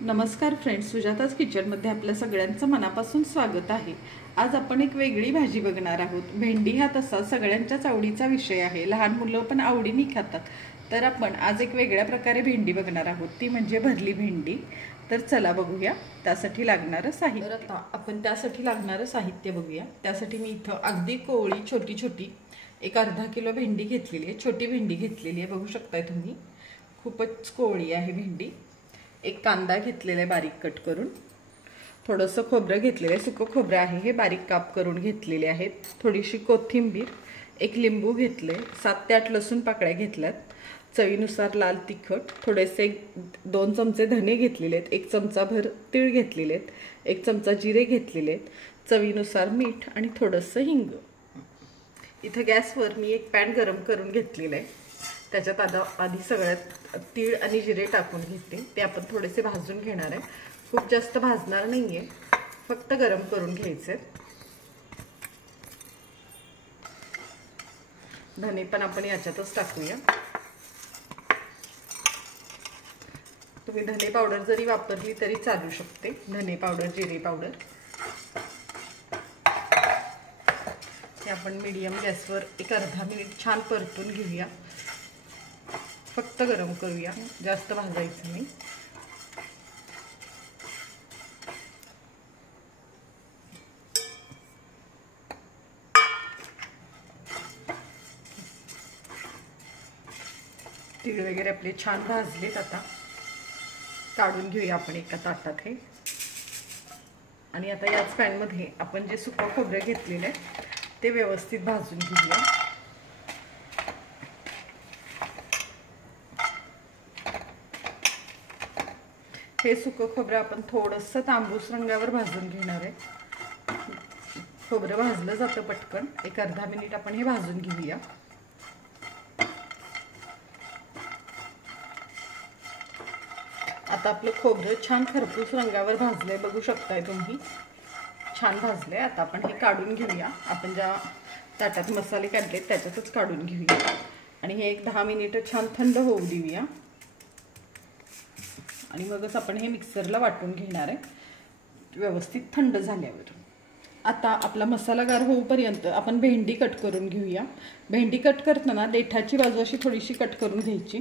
नमस्कार फ्रेंड्स, सुजाताज किचनमध्ये आपल्या सगळ्यांचं मनापासून स्वागत आहे। आज आपण एक वेगळी भाजी बघणार आहोत। भेंडी हा तसा सगळ्यांच्याच आवडीचा विषय आहे, लहान मुलं पण आवडीने खातात। तर आपण आज एक वेगळ्या प्रकारे भेंडी बघणार आहोत, ती म्हणजे भरली भेंडी। तर चला बघूया त्यासाठी लागणारं साहित्य। तर आता आपण त्यासाठी लागणारं साहित्य बघूया। त्यासाठी मी इथं अगदी कोवळी छोटी छोटी एक अर्धा किलो भेंडी घेतलेली आहे। छोटी भेंडी घेतलेली आहे, बघू शकताय तुम्ही, खूपच कोवळी आहे भेंडी। एक कांदा घेतलेला आहे बारीक कट करून, थोडंसं खोबरं घेतलेलं आहे, सुकं खोबरं आहे हे बारीक काप करून घेतलेले आहेत, थोडीशी कोथिंबीर, एक लिंबू घेतले, 7 ते 8 लसूण पाकळ्या घेतल्यात, चवीनुसार लाल तिखट, थोडेसे 2 चमचे धने घेतलेले आहेत, 1 चमचाभर तीळ घेतलेले आहेत, 1 चमचा जिरे घेतलेले आहेत, चवीनुसार मीठ आणि थोडंसं हिंग। इथं गॅसवर मी एक पॅन गरम करून घेतलेलं आहे। त्याच्यात आधी सगळ्यात तीळ आणि जिरे टाकून घेते, ते आपण थोडेसे भाजून घेणार आहे। खूप जास्त भाजणार नाहीये, फक्त गरम करून घ्यायचे। धने पण आपण याच्यातच टाकूया। तुम्ही धने पावडर जरी वापरली तरी चालू शकते, धने पावडर, जिरे पावडर। हे आपण मीडियम गॅसवर एक अर्धा मिनिट छान परतून घेऊया, फक्त गरम करूया, जास्त भाजायचं नाही। तीळ वगैरे आपले छान भाजलेत, आता काढून घेऊया आपण एका ताटात हे। आणि आता याच पॅन मध्ये आपण जे सुकं खोबरं घेतलेलं आहे ते व्यवस्थित भाजून घेऊया। हे सुकं खोबरं आपण थोडंसं तांबूस रंगावर भाजून घेणार आहे। खोबरं भाजलं जातं पटकन, एक अर्धा मिनिट आपण हे भाजून घेऊया। आता आपलं खोबरं छान खरपूस रंगावर भाजलंय, बघू शकताय तुम्ही, छान भाजलंय। आता आपण हे काढून घेऊया, आपण ज्या ताटात मसाले काढले त्याच्यातच काढून घेऊया आणि हे एक 10 मिनिट छान थंड होऊ देऊया आणि मगच आपण हे मिक्सरला वाटून घेणार आहे, व्यवस्थित थंड झाल्यावर। आता आपला मसाला गार होऊपर्यंत आपण भेंडी कट करून घेऊया। भेंडी कट करताना देठाची बाजू अशी थोडीशी कट करून घ्यायची,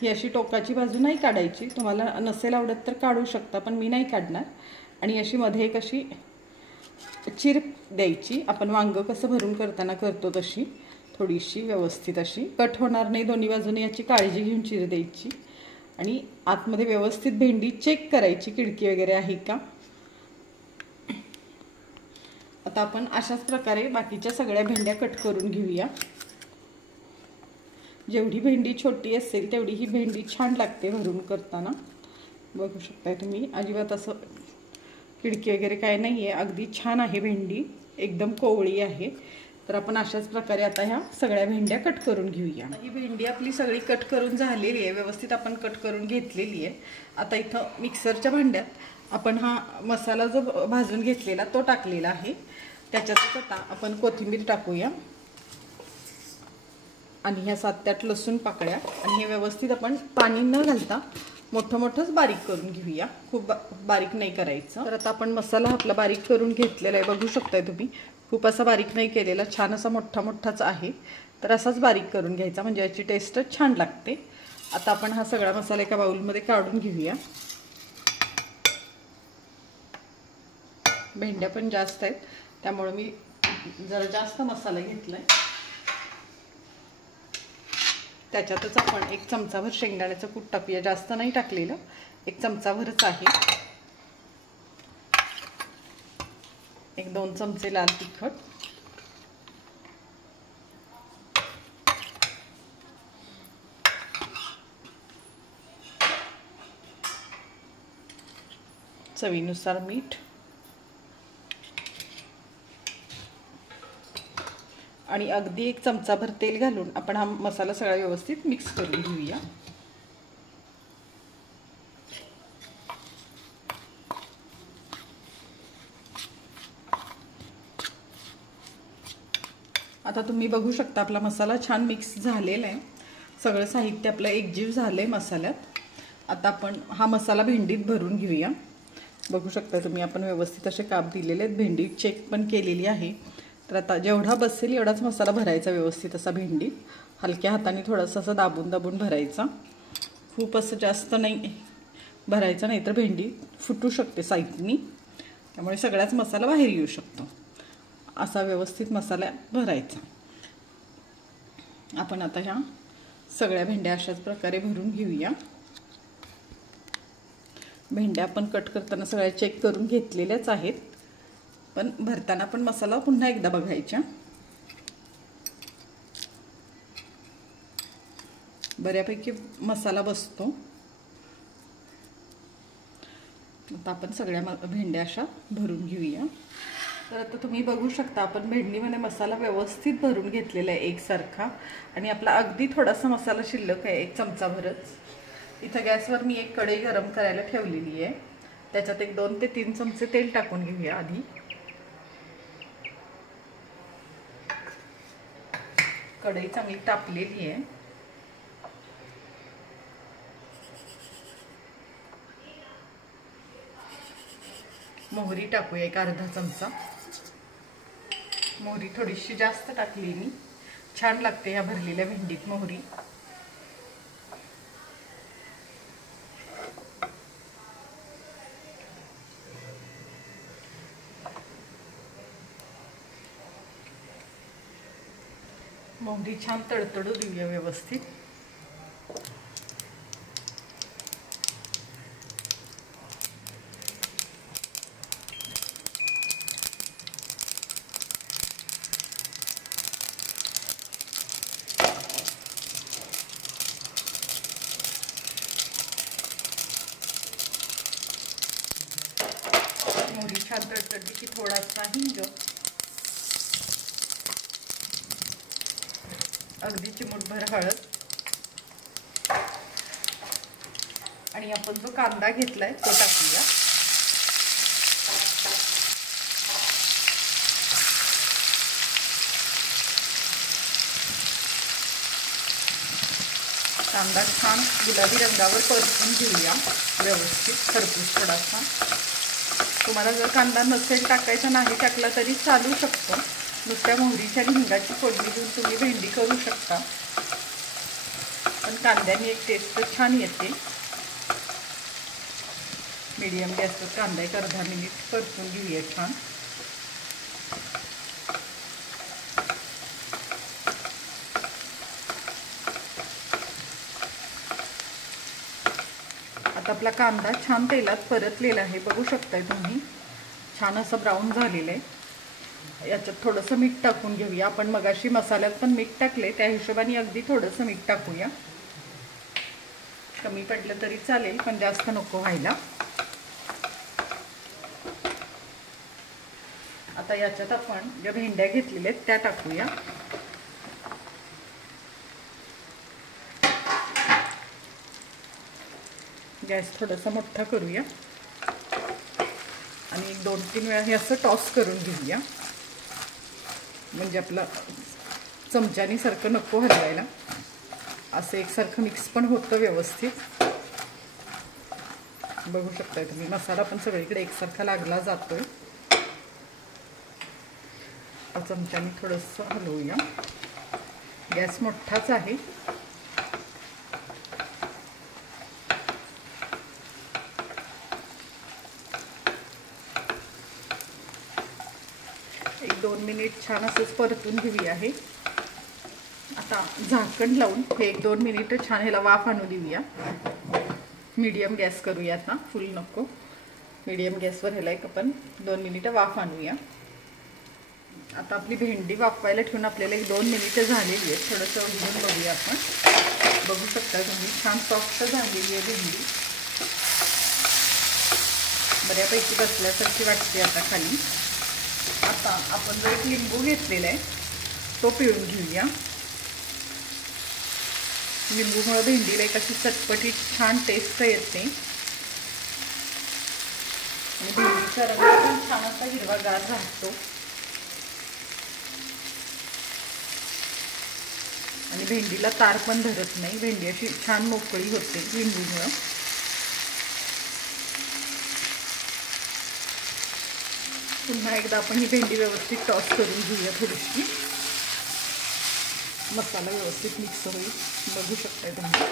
ही अशी टोकाची बाजू नाही काढायची। तुम्हाला नसेल आवडत तर काढू शकता, पण मी नाही काढणार। आणि अशी मध्ये एक अशी चिर द्यायची, आपण वांग कसं भरून करताना करतो तशी थोडीशी व्यवस्थित अशी कट होणार नाही दोन्ही बाजूने, याची काळजी घेऊन चिर द्यायची। आणि आतमध्ये व्यवस्थित भेंडी चेक करायची, खिडकी वगैरे आहे का। आता आपण अशाच प्रकारे बाकीच्या सगळ्या भेंड्या कट करून घेऊया। जेवढी भेंडी छोटी असेल तेवढी ही भेंडी छान लागते भरून करताना, बघू शकताय तुम्ही, अजिबात असं खिडकी वगैरे काय नाहीये, अगदी छान आहे भेंडी, एकदम कोवळी आहे। तर आपण अशाच प्रकारे आता ह्या सगळ्या भेंड्या कट करून घेऊया। ही भेंडी आपली सगळी कट करून झालेली आहे, व्यवस्थित आपण कट करून घेतलेली आहे। आता इथं मिक्सरच्या भांड्यात आपण हा मसाला जो भाजून घेतलेला तो टाकलेला आहे, त्याच्यात आता आपण कोथिंबीर टाकूया आणि ह्या 7 ते 8 लसूण पाकळ्या, आणि हे व्यवस्थित आपण पाणी न घालता मोठं मोठंच बारीक करून घेऊया, खूप बारीक नाही करायचं। तर आता आपण मसाला आपला बारीक करून घेतलेला आहे, बघू शकताय तुम्ही, खूप असा बारीक नाही केलेला, छान असा मोठा मोठाच आहे। तर असाच बारीक करून घ्यायचा, म्हणजे याची टेस्टच छान लागते। आता आपण हा सगळा मसाला एका बाउलमध्ये काढून घेऊया। भेंड्या पण जास्त आहेत त्यामुळे मी जरा जास्त मसाला घेतलाय। त्याच्यातच आपण 1 चमचाभर शेंगदाण्याचं कूट टाकूया, जास्त नाही टाकलेलं, 1 चमचाभरच आहे। 1-2 चमचे लाल तिखट, चवीनुसार मीठ आणि अगदी 1 चमचाभर तेल घालून आपण हा मसाला सगळा व्यवस्थित मिक्स करून घेऊया। आता तुम्ही बघू शकता आपला मसाला छान मिक्स झालेला आहे, सगळं साहित्य आपलं एकजीव झालंय मसाल्यात। आता आपण हा मसाला भेंडीत भरून घेऊया। बघू शकता तुम्ही आपण व्यवस्थित असे काप दिलेले आहेत, भेंडी चेक पण केलेली आहे। तर आता जेवढा बसेल एवढाच मसाला भरायचा व्यवस्थित असा भेंडीत, हलक्या हाताने थोडंसं असं दाबून दाबून भरायचा, खूप असं जास्त नाही भरायचा, नाही तर भेंडी फुटू शकते साईडनी, त्यामुळे सगळाच मसाला बाहेर येऊ शकतो। असा व्यवस्थित मसाला भरायचा। आपण आता ह्या सगळ्या भेंड्या अशाच प्रकारे भरून घेऊया। भेंड्या आपण कट करताना सगळ्या चेक करून घेतलेल्याच आहेत, पण भरताना पण मसाला पुन्हा एकदा बघायचा। बऱ्यापैकी मसाला बसतो। आता आपण सगळ्या भेंड्या अशा भरून घेऊया। तर आता तुम्ही बघू शकता आपण भेंडीमध्ये मसाला व्यवस्थित भरून घेतलेला आहे एकसारखा, आणि आपला अगदी थोडासा मसाला शिल्लक आहे, 1 चमचाभरच। इथं गॅसवर मी एक कढई गरम करायला ठेवलेली आहे, त्याच्यात एक 2 ते 3 चमचे तेल टाकून घेऊया आधी। कढई चांगली तापलेली आहे। मोहरी टाकूया एक अर्धा चमचा। मोहरी थोडीशी जास्त टाकली मी, छान लागते ह्या भरलेल्या भेंडीत मोहरी। मोहरी छान तडतडू देऊया व्यवस्थित। मोहरी छान तडतडली की थोडासा हिंग, अगदी चिमूटभर हळद, आणि आपण जो कांदा घेतलाय तो टाकूया। कांदा छान गुलाबी रंगावर परतून घेऊया व्यवस्थित, खरपूस थोडासा। तुम्हाला जर कांदा नसेल टाकायचा, नाही टाकला तरी चालू शकतो, नुसत्या मोहरीच्या आणि हिंगाची फोडणी देऊन तुम्ही भेंडी करू शकता, पण कांद्याने एक टेस्ट छान येते। मीडियम गॅसवर कांदा एक अर्धा मिनिट परतून घेऊया छान। आता आपला कांदा छान तेलात परतलेला आहे, बघू शकताय तुम्ही, छान असं ब्राऊन झालेलं आहे। याच्यात थोडंसं मीठ टाकून घेऊया। आपण मगाशी मसाल्यात पण मीठ टाकले, त्या हिशोबाने अगदी थोडंसं मीठ टाकूया। कमी पडलं तरी चालेल, पण जास्त नको व्हायला। आता याच्यात आपण ज्या भेंड्या घेतलेल्या आहेत त्या टाकूया। गॅस थोडासा मोठा करूया आणि 2-3 वेळा हे असं टॉस करून घेऊया, म्हणजे आपला चमच्यानी सारखं नको हलवायला, असं एकसारखं मिक्स पण होतं व्यवस्थित। बघू शकताय तुम्ही मसाला पण सगळीकडे एकसारखा लागला जातोय। चमच्यानी थोडंसं हलवूया, गॅस मोठाच आहे। एक 2 मिनिट छान असंच परतून घेऊया आहे। आता झाकण लावून हे 1-2 मिनिट छान ह्याला वाफ आणू देऊया। मीडियम गॅस करूया, आता फुल नको, मीडियम गॅसवर ह्याला एक आपण 2 मिनिटं वाफ आणूया। आता आपली भेंडी वाफवायला ठेवून आपल्याला 1-2 मिनिटं झालेली आहेत, थोडंसं उघडून बघूया आपण। बघू शकता तुम्ही छान सॉफ्ट झालेली आहे भेंडी, बऱ्यापैकी बसल्यासारखी वाटते आता खाली। आता आपण जो एक लिंबू घेतलेला आहे तो पिळून घेऊया। लिंबूमुळे भेंडीला एक अशी चटपटीत छान टेस्ट येते, आणि भेंडीचा रंग पण छान असा हिरवागार राहतो, आणि भेंडीला तार पण धरत नाही, भेंडी अशी छान मोकळी होते लिंबूमुळे। पुन्हा एकदा आपण ही भेंडी व्यवस्थित टॉस करून घेऊया. थोडीशी मसाला व्यवस्थित मिक्स होईल. बघू शकताय तुम्ही.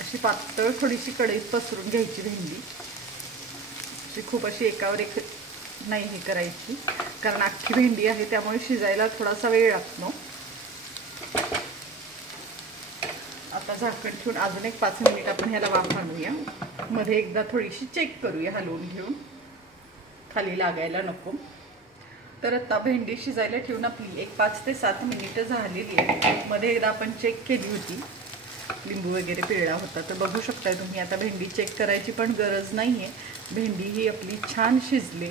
अशी पातळ थोडीशी कढईत पसरून घ्यायची भेंडी. ती खूप अशी एकावर एक नाही हे करायची, कारण अख्खी भेंडी आहे त्यामुळे शिजायला थोडासा वेळ लागतो. आता झाकण ठेवून अजून एक 5 मिनिट आपण ह्याला वाफ आणूया. मध्ये एकदा थोडीशी चेक करूया हलवून घेऊन, खाली लागायला नको. तर आता भेंडी शिजायला ठेवून आपली एक 5 ते 7 मिनिटं झालेली आहे. मध्ये एकदा आपण चेक केली होती, लिंबू वगैरे पिळला होता. तर बघू शकताय तुम्ही. आता भेंडी चेक करायची पण गरज नाही आहे. भेंडी ही आपली छान शिजले.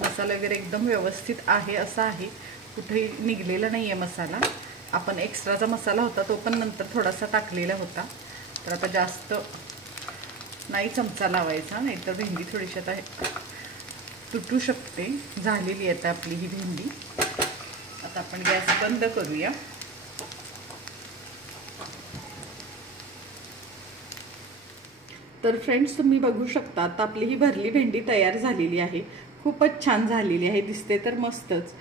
मसाला वगैरे एकदम व्यवस्थित आहे असा आहे, कुठेही निघलेला नाही आहे मसाला. आपण एक्स्ट्राचा मसाला होता तो पण नंतर थोडासा टाकलेला होता. तर आता जास्त नाही चमचा लावायचा, नाहीतर भेंडी थोडीशी आता तुटू शकते. झालेली आहे आता आपली ही भेंडी. आता आपण गॅस बंद करूया. तर फ्रेंड्स, तुम्ही बघू शकता आता आपली ही भरली भेंडी तयार झालेली आहे. खूपच छान झालेली आहे. दिसते तर मस्तच,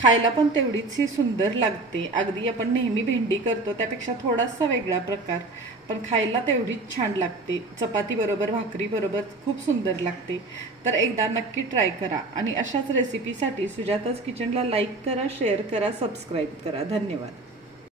खायला पण तेवढीच ही सुंदर लागते. अगदी आपण नेहमी भेंडी करतो त्यापेक्षा थोडासा वेगळा प्रकार, पण खायला तेवढीच छान लागते. चपाती बरोबर, भाकरी बरोबर खूप सुंदर लागते. तर एकदा नक्की ट्राय करा. आणि अशाच रेसिपीसाठी सुजाताज किचनला लाईक करा, शेअर करा, सबस्क्राईब करा. धन्यवाद.